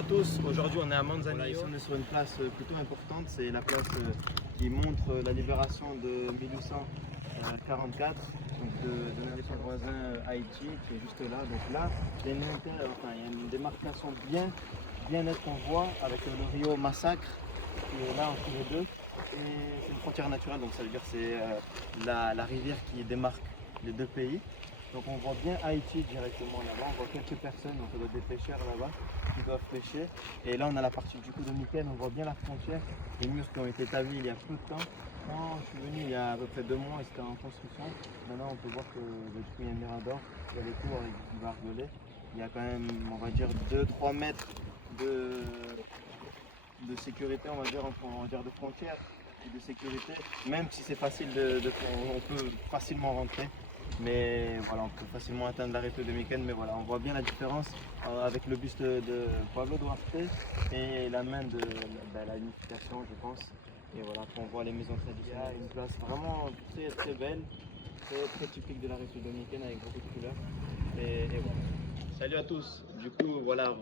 à tous, aujourd'hui on est à Manzanillo. Voilà, ici on est sur une place plutôt importante, c'est la place qui montre la libération de 1844 de notre voisin Haïti qui est juste là. Donc là, il y a une démarcation bien nette qu'on voit avec le rio Massacre qui est là entre les deux. Et c'est une frontière naturelle, donc ça veut dire que c'est la rivière qui démarque les deux pays. Donc on voit bien Haïti directement là-bas, on voit quelques personnes, donc il y a des pêcheurs là-bas qui doivent pêcher. Et là on a la partie du coup dominicaine, on voit bien la frontière, les murs qui ont été établis il y a peu de temps. Quand je suis venu il y a à peu près 2 mois et c'était en construction, maintenant on peut voir que du coup, il y a un mirador, il y a les tours avec des barbelés. Il y a quand même, on va dire, 2-3 mètres de sécurité, on va dire de frontière et de sécurité, même si c'est facile on peut facilement rentrer. Mais voilà, on peut facilement atteindre la République dominicaine, mais voilà, on voit bien la différence avec le buste de Pablo Duarte et la main de la unification, je pense. Et voilà, après on voit les maisons traditionnelles. Une place vraiment très belle, très typique de la République dominicaine avec beaucoup de couleurs. Et voilà. Salut à tous, du coup voilà,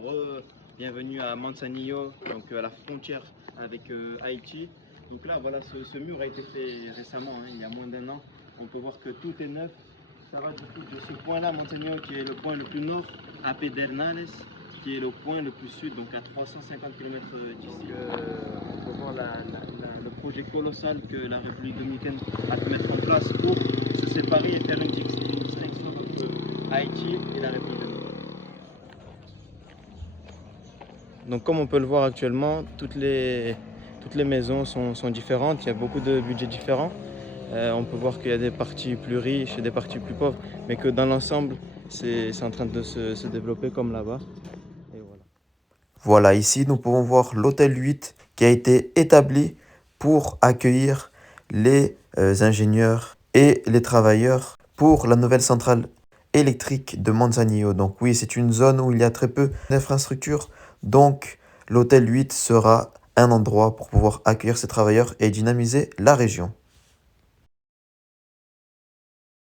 bienvenue à Manzanillo, donc à la frontière avec Haïti. Donc là voilà, ce mur a été fait récemment, hein, il y a moins d'1 an. On peut voir que tout est neuf. Ça va du coup de ce point-là, Manzanillo, qui est le point le plus nord, à Pedernales, qui est le point le plus sud, donc à 350 km d'ici. On peut voir le projet colossal que la République dominicaine a pu mettre en place pour se séparer et faire une distinction entre Haïti et la République dominicaine. Donc comme on peut le voir actuellement, toutes les maisons sont différentes, il y a beaucoup de budgets différents. On peut voir qu'il y a des parties plus riches et des parties plus pauvres, mais que dans l'ensemble, c'est en train de se développer comme là-bas. Et voilà. Voilà, ici nous pouvons voir l'hôtel 8 qui a été établi pour accueillir les ingénieurs et les travailleurs pour la nouvelle centrale électrique de Manzanillo. Donc oui, c'est une zone où il y a très peu d'infrastructures, donc l'hôtel 8 sera un endroit pour pouvoir accueillir ces travailleurs et dynamiser la région.